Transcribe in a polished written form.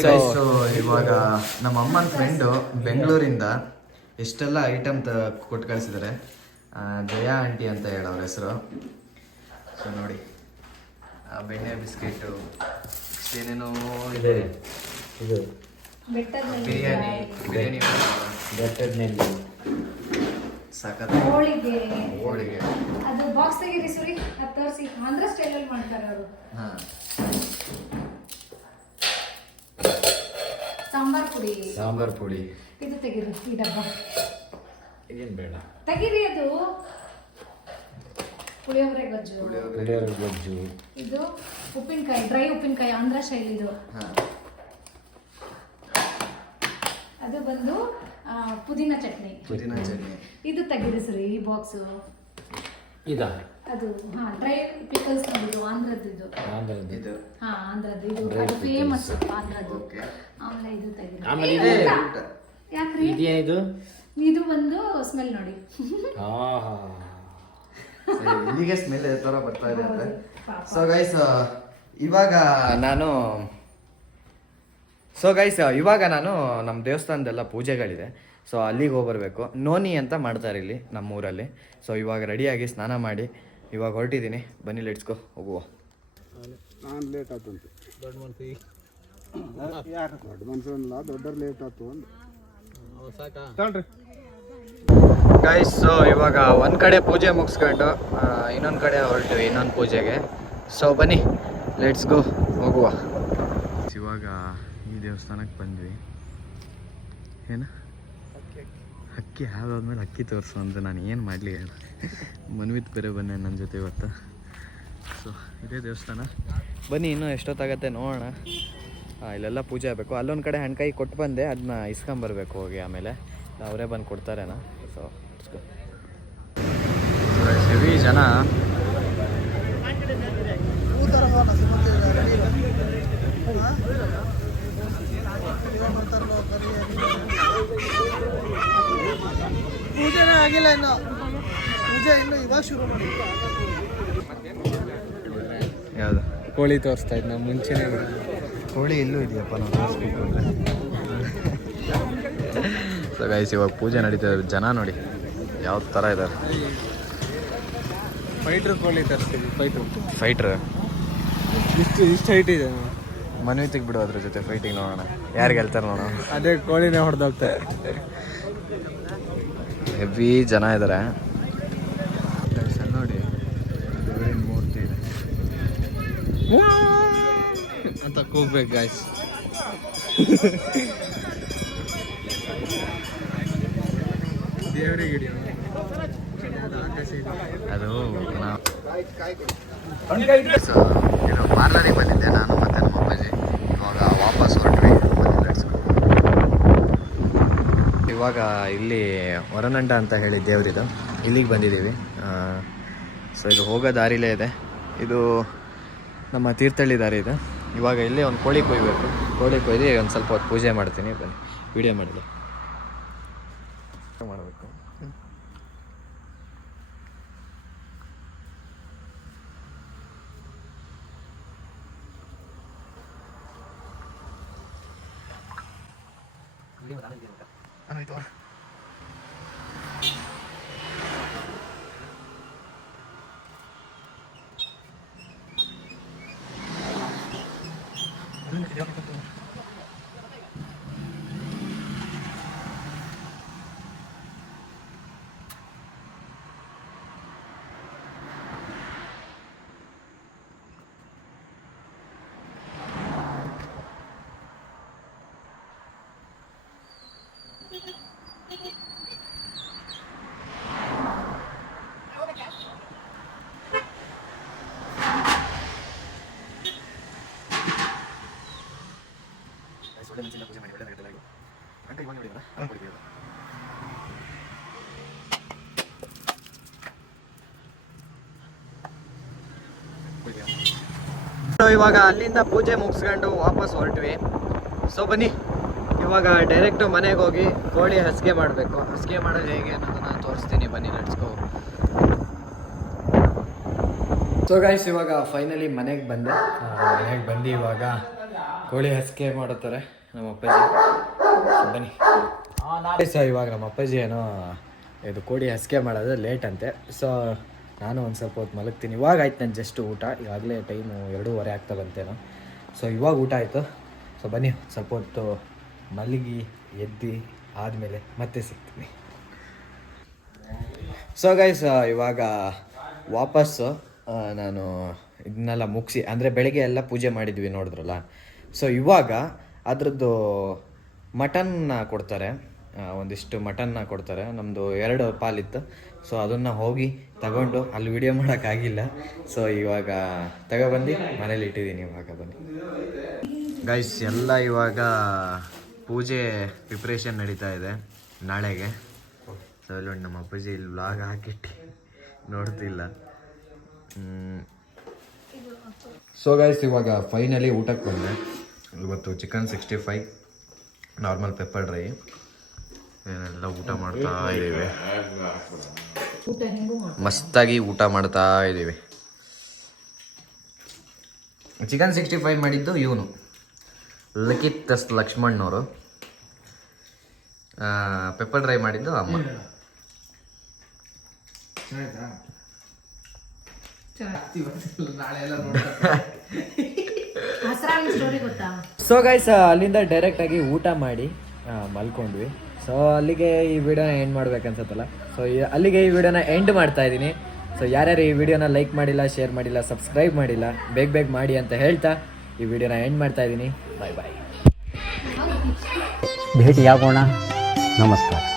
So ಇವಾಗ ನಮ್ಮ ಅಮ್ಮನ ಫ್ರೆಂಡು ಬೆಂಗಳೂರಿಂದ ಎಷ್ಟೆಲ್ಲ ಐಟಮ್ ಕೊಟ್ಟು ಕಳಿಸಿದ್ದಾರೆ. ಜಯಾ ಆಂಟಿ ಅಂತ ಹೇಳಿ ಅವ್ರ ಹೆಸರು. ಸೊ ನೋಡಿ, ಬೆಣ್ಣೆ ಬಿಸ್ಕೆಟು, ಏನೇನೋ ಇದೆ. ಇದು ಬಿರಿಯಾನಿ ಬೆಟ್ಟದಲ್ಲಿ ಸಖತ್ ಹೋಳಿಗೆ ಹೋಳಿಗೆ. ಅದು ಬಾಕ್ಸ್ ತೆಗೀರಿ ಸುರಿ, ಅದು ತೋರಿಸಿ. ಆಂಧ್ರ ಸ್ಟೈಲಲ್ಲಿ ಮಾಡ್ತಾರೆ ಅವರು. ಹಾಂ, ಸಾಂಬಾರ್ ಪುಡಿ. ಇದು ತೆಗೀರಿ, ಈ ಡಬ್ಬ ಇದೇನು ಬೇಡ. ತೆಗೀರಿ. ಅದು ಪುಳಿಯೋಗರೆ ಗೊಜ್ಜು. ಗೊಜ್ಜು. ಇದು ಉಪ್ಪಿನಕಾಯಿ, ಡ್ರೈ ಉಪ್ಪಿನಕಾಯಿ, ಆಂಧ್ರ ಶೈಲಿ ಇದು. ಹಾಂ, ಅದು ಬಂದು ಪುದೀನ ಚಟ್ನಿ. ಇದು ತೆಗೀರಿ ಸರಿ, ಈ ಬಾಕ್ಸು. ಇದಾ? ಅದು ಡ್ರೈ ಪಿಕಲ್ಸ್ ಬಂದಿದ್ದು ಆಂಧ್ರದ್ದು. ಇದು ಆಂಧ್ರದ್ದು. ಇದು ಅದು ಫೇಮಸ್ ಆಂಧ್ರದ್ದು. ಆಮೇಲೆ ಇದು ತೆಗೀರಿ. ಆಮೇಲೆ ಯಾಕ್ರಿ ಇದೇನಿದು? ಇದು ಬಂದು ಸ್ಮೆಲ್ ನೋಡಿ. ಇಲ್ಲಿಗೆ ಸ್ಮೆಲ್ ಥರ ಬರ್ತಾ ಇದೆ ಅಂತ. ಸೊ ಗೈಸ್ ಇವಾಗ ನಾನು ನಮ್ಮ ದೇವಸ್ಥಾನದೆಲ್ಲ ಪೂಜೆಗಳಿದೆ. ಸೊ ಅಲ್ಲಿಗೆ ಹೋಗ್ಬರ್ಬೇಕು. ನೋನಿ ಅಂತ ಮಾಡ್ತಾರೆ ಇಲ್ಲಿ ನಮ್ಮೂರಲ್ಲಿ. ಸೊ ಇವಾಗ ರೆಡಿಯಾಗಿ ಸ್ನಾನ ಮಾಡಿ ಇವಾಗ ಹೊರಟಿದ್ದೀನಿ. ಬನ್ನಿ, ಲೆಟ್ಸ್ಕೋ, ಹೋಗುವ. ನಾನು ಲೇಟ್ ಆಯ್ತು ಅಂತ. ದೊಡ್ಡ ಮನ್ಸು ಯಾರು ದೊಡ್ಡ ಮನ್ಸು ಅಲ್ಲ, ದೊಡ್ಡವ್ರು ಲೇಟ್ ಆಯ್ತು ಅಂದು ತಗೊಳ್ರಿ ಗೈಸ್. ಸೊ ಇವಾಗ ಒಂದು ಕಡೆ ಪೂಜೆ ಮುಗಿಸ್ಕೊಂಡು ಇನ್ನೊಂದು ಕಡೆ ಹೊರಟಿವಿ ಇನ್ನೊಂದು ಪೂಜೆಗೆ. ಸೊ ಬನ್ನಿ, ಲೆಟ್ಸ್ ಗೋ, ಹೋಗುವ. ಇವಾಗ ಈ ದೇವಸ್ಥಾನಕ್ಕೆ ಬಂದ್ವಿ. ಏನು ಅಕ್ಕಿ ಹಾಗಾದ್ಮೇಲೆ ಅಕ್ಕಿ ತೋರಿಸು ಅಂತ ನಾನು ಏನು ಮಾಡಲಿ ಹೇಳ. ಮನ್ವಿತ್ ಬೇರೆ ಬನ್ನಿ ನನ್ನ ಜೊತೆ ಇವತ್ತು. ಸೊ ಇದೇ ದೇವಸ್ಥಾನ. ಬನ್ನಿ, ಇನ್ನೂ ಎಷ್ಟೊತ್ತಾಗತ್ತೆ ನೋಡೋಣ. ಇಲ್ಲೆಲ್ಲ ಪೂಜೆ ಆಗಬೇಕು. ಅಲ್ಲೊಂದು ಕಡೆ ಹಣ್ಕಾಯಿ ಕೊಟ್ಟು ಬಂದೆ, ಅದನ್ನ ಇಸ್ಕೊಂಬರ್ಬೇಕು ಹೋಗಿ. ಆಮೇಲೆ ಅವರೇ ಬಂದು ಕೊಡ್ತಾರೇನಾ. ಸೊ ಹೆವಿ ಜನ. ಪೂಜೆನೇ ಆಗಿಲ್ಲ ಇನ್ನು. ಪೂಜೆ ಇನ್ನು ಇವಾಗ ಶುರು ಮಾಡಿ. ಯಾವುದು ಕೋಳಿ ತೋರಿಸ್ತಾ ಇದ್ದ ಮುಂಚೆನೇ. ಕೋಳಿ ಇಲ್ಲೂ ಇದೆಯಪ್ಪ, ನಾವು ತೋರಿಸ್ಬೇಕು ಅಂದರೆ. ಸೊ ಗೈಸ್ ಇವಾಗ ಪೂಜೆ ನಡೀತಾ ಇದೆ. ಜನ ನೋಡಿ ಯಾವ ಥರ ಇದ್ದಾರೆ. ಫೈಟ್ರ್ ಕೋಳಿ ತರಿಸ್ತೀವಿ. ಫೈಟ್ರ್ ಇಷ್ಟು ಹೈಟ್ ಇದೆ. ಮನ್ವಿತಿಗೆ ಬಿಡು, ಅದ್ರ ಜೊತೆ ಫೈಟಿಂಗ್ ನೋಡೋಣ ಯಾರು ಗೆಲ್ತಾರೆ ನೋಡೋಣ. ಅದೇ ಕೋಳಿನೇ ಹೊಡೆದೋಗ್ತಾರೆ. ಹೆವಿ ಜನ ಇದ್ದಾರೆ ನೋಡಿ. ದೇವರಿನ ಮೂರ್ತಿ ಇದೆ ಅಂತ ಕೂಗ್ಬೇಕು ಗಾಯ್ಸ್. ದೇವರಿಗೆ ಅದು ನಾವು ಇದು ಪಾರ್ಲರಿಗೆ ಬಂದಿದ್ದೆ ನಾನು ಮತ್ತು ನಮ್ಮ ಅಪ್ಪಾಜಿ. ಇವಾಗ ವಾಪಸ್ ಹೊರಟ್ವಿ. ಇವಾಗ ಇಲ್ಲಿ ಹೊರನಂಡ ಅಂತ ಹೇಳಿ ದೇವರಿದು, ಇಲ್ಲಿಗೆ ಬಂದಿದ್ದೀವಿ. ಸೊ ಇದು ಹೋಗೋ ದಾರಿಲೇ ಇದೆ. ಇದು ನಮ್ಮ ತೀರ್ಥಹಳ್ಳಿ ದಾರಿ ಇದೆ. ಇವಾಗ ಇಲ್ಲೇ ಒಂದು ಕೋಳಿ ಕೊಯ್ಬೇಕು. ಕೋಳಿ ಕೊಯ್ದು ಒಂದು ಸ್ವಲ್ಪ ಹೊತ್ತು ಪೂಜೆ ಮಾಡ್ತೀನಿ. ಬನ್ನಿ, ವಿಡಿಯೋ ಮಾಡಿದೆ ಮಾಡಬೇಕು. ಆಯ್ತು. ಒಳ್ಳೆ ಮನಸ್ಸಿಂದ ಪೂಜೆ ಮಾಡಿ ಒಳ್ಳೆದಾಗುತ್ತೆ ಎಲ್ಲರಿಗೂ. ಅಂಕ ಇವಾಗ ನೋಡಿದಲ್ಲ ಕೊಡ್ತೀವಿ. ಸೊ ಇವಾಗ ಅಲ್ಲಿಂದ ಪೂಜೆ ಮುಗಿಸ್ಕೊಂಡು ವಾಪಸ್ ಹೊರಟ್ವಿ. ಸೊ ಬನ್ನಿ, ಇವಾಗ ಡೈರೆಕ್ಟು ಮನೆಗೆ ಹೋಗಿ ಕೋಳಿ ಹಸಿಗೆ ಮಾಡಬೇಕು. ಹಸಿಗೆ ಮಾಡೋದು ಹೇಗೆ ಅನ್ನೋದನ್ನ ತೋರಿಸ್ತೀನಿ. ಬನ್ನಿ, ಲೆಟ್ಸ್ ಗೋ. ಸೊ ಗೈಸ್ ಇವಾಗ ಫೈನಲಿ ಮನೆಗೆ ಬಂದು ಇವಾಗ ಕೋಳಿ ಹಸಿಕೆ ಮಾಡುತ್ತಾರೆ ನಮ್ಮ ಅಪ್ಪಾಜಿ. ಬನ್ನಿ. ಸೊ ಇವಾಗ ನಮ್ಮ ಅಪ್ಪಾಜಿ ಏನೋ ಇದು ಕೋಳಿ ಹಸಿಕೆ ಮಾಡೋದು ಲೇಟ್ ಅಂತೆ. ಸೊ ನಾನು ಒಂದು ಸ್ವಲ್ಪ ಹೊತ್ತು ಮಲಗ್ತೀನಿ. ಇವಾಗ ಆಯ್ತು ನಾನು ಜಸ್ಟ್ ಊಟ. ಈಗಾಗಲೇ ಟೈಮು 2:30 ಆಗ್ತಾ ಬಂತೇನೋ. ಸೊ ಇವಾಗ ಊಟ ಆಯಿತು. ಸೊ ಬನ್ನಿ ಸ್ವಲ್ಪ ಹೊತ್ತು ಮಲಗಿ ಎದ್ದು ಆದಮೇಲೆ ಮತ್ತೆ ಸಿಗ್ತೀನಿ. ಸೊ ಗೈಸ್ ಇವಾಗ ವಾಪಸ್ಸು ನಾನು ಇದನ್ನೆಲ್ಲ ಮುಗಿಸಿ, ಅಂದರೆ ಬೆಳಗ್ಗೆ ಎಲ್ಲ ಪೂಜೆ ಮಾಡಿದ್ವಿ ನೋಡಿದ್ರಲ್ಲ. ಸೊ ಇವಾಗ ಅದರದ್ದು ಮಟನ್ನ ಕೊಡ್ತಾರೆ, ಒಂದಿಷ್ಟು ಮಟನ್ನ ಕೊಡ್ತಾರೆ. ನಮ್ಮದು 2 ಪಾಲಿತ್ತು. ಸೊ ಅದನ್ನು ಹೋಗಿ ತಗೊಂಡು ಅಲ್ಲಿ ವಿಡಿಯೋ ಮಾಡೋಕ್ಕಾಗಿಲ್ಲ. ಸೊ ಇವಾಗ ತಗೊಬಂದು ಮನೇಲಿ ಇಟ್ಟಿದ್ದೀನಿ. ಇವಾಗ ಬನ್ನಿ ಗೈಸ್, ಎಲ್ಲ ಇವಾಗ ಪೂಜೆ ಪ್ರಿಪ್ರೇಷನ್ ನಡೀತಾ ಇದೆ ನಾಳೆಗೆ. ಸೊ ಇಲ್ಲಿ ನಮ್ಮ ಅಪ್ಪಾಜಿ ಇಲ್ಲಿ ವ್ಲಾಗ್ ಹಾಕಿಟ್ಟು ನೋಡ್ತಿಲ್ಲ. ಸೊ ಗೈಸ್ ಇವಾಗ ಫೈನಲಿ ಊಟಕ್ಕೆ ಬಂದೆ. ಇವತ್ತು ಚಿಕನ್ 65, ನಾರ್ಮಲ್ ಪೆಪ್ಪರ್ ಡ್ರೈ ಏನೆಲ್ಲ ಊಟ ಮಾಡ್ತಾ ಇದ್ದೀವಿ. ಮಸ್ತಾಗಿ ಊಟ ಮಾಡ್ತಾ ಇದ್ದೀವಿ. ಚಿಕನ್ 65 ಮಾಡಿದ್ದು ಇವನು ಲಿಖಿತ್ ಲಕ್ಷ್ಮಣ್ಣವರು, ಪೆಪ್ಪರ್ ಡ್ರೈ ಮಾಡಿದ್ದು ಅಮ್ಮ. ಸೊ ಗೈಸ್ ಅಲ್ಲಿಂದ ಡೈರೆಕ್ಟಾಗಿ ಊಟ ಮಾಡಿ ಮಲ್ಕೊಂಡ್ವಿ. ಸೊ ಅಲ್ಲಿಗೆ ಈ ವಿಡಿಯೋನ ಎಂಡ್ ಮಾಡ್ಬೇಕನ್ಸತ್ತಲ್ಲ. ಸೊ ಅಲ್ಲಿಗೆ ಈ ವಿಡಿಯೋನ ಎಂಡ್ ಮಾಡ್ತಾ ಇದ್ದೀನಿ. ಸೊ ಯಾರ್ಯಾರು ಈ ವಿಡಿಯೋನ ಲೈಕ್ ಮಾಡಿಲ್ಲ, ಶೇರ್ ಮಾಡಿಲ್ಲ, ಸಬ್ಸ್ಕ್ರೈಬ್ ಮಾಡಿಲ್ಲ, ಬೇಗ ಮಾಡಿ ಅಂತ ಹೇಳ್ತಾ ಈ ವಿಡಿಯೋನ ಎಂಡ್ ಮಾಡ್ತಾ ಇದ್ದೀನಿ. ಬಾಯ್ ಬಾಯ್. ಭೇಟಿಯಾಗೋಣ. ನಮಸ್ಕಾರ.